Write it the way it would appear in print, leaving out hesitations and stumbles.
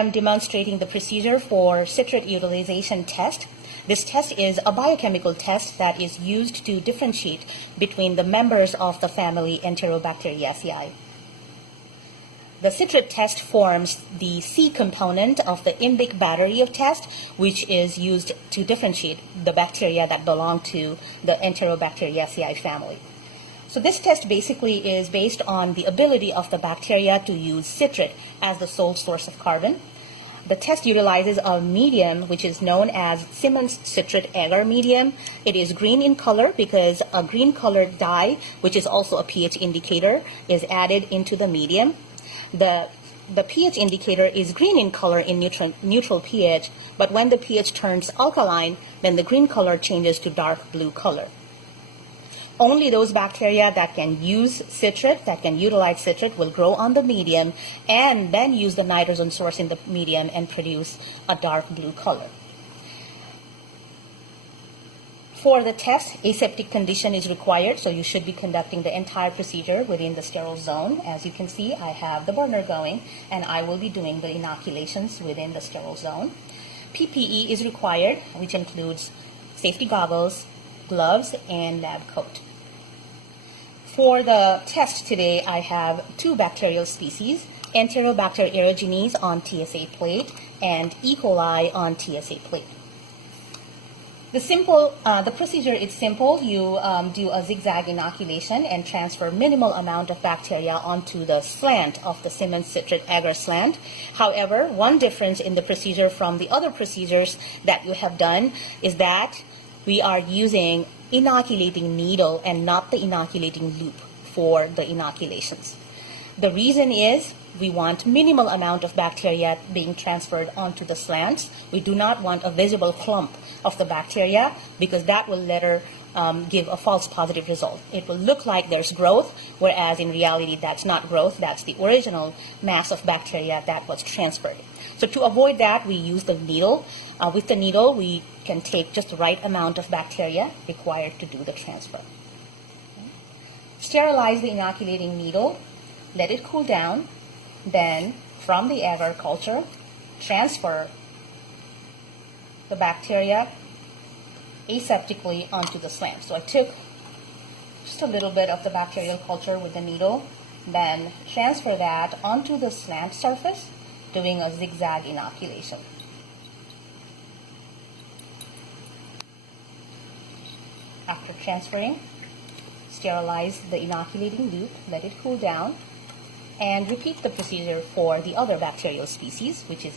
I'm demonstrating the procedure for citrate utilization test. This test is a biochemical test that is used to differentiate between the members of the family Enterobacteriaceae. The citrate test forms the C component of the INVIC battery of test, which is used to differentiate the bacteria that belong to the Enterobacteriaceae family. So this test basically is based on the ability of the bacteria to use citrate as the sole source of carbon. The test utilizes a medium which is known as Simmons citrate agar medium. It is green in color because a green colored dye, which is also a pH indicator, is added into the medium. The pH indicator is green in color in neutral pH, but when the pH turns alkaline, then the green color changes to dark blue color. Only those bacteria that can use citrate, that can utilize citrate, will grow on the medium and then use the nitrogen source in the medium and produce a dark blue color. For the test, aseptic condition is required, so you should be conducting the entire procedure within the sterile zone. As you can see, I have the burner going, and I will be doing the inoculations within the sterile zone. PPE is required, which includes safety goggles, gloves, and lab coat. For the test today, I have two bacterial species, Enterobacter aerogenes on TSA plate and E. coli on TSA plate. The procedure is simple. You do a zigzag inoculation and transfer minimal amount of bacteria onto the slant of the Simmons citrate agar slant. However, one difference in the procedure from the other procedures that you have done is that we are using inoculating needle and not the inoculating loop for the inoculations. The reason is we want minimal amount of bacteria being transferred onto the slants. We do not want a visible clump of the bacteria because that will later give a false positive result. It will look like there's growth, whereas in reality that's not growth, that's the original mass of bacteria that was transferred. So to avoid that, we use the needle. With the needle, we can take just the right amount of bacteria required to do the transfer. Sterilize the inoculating needle, let it cool down, then from the agar culture, transfer the bacteria aseptically onto the slant. So I took just a little bit of the bacterial culture with the needle, then transfer that onto the slant surface, doing a zigzag inoculation. After transferring, sterilize the inoculating loop, let it cool down, and repeat the procedure for the other bacterial species, which is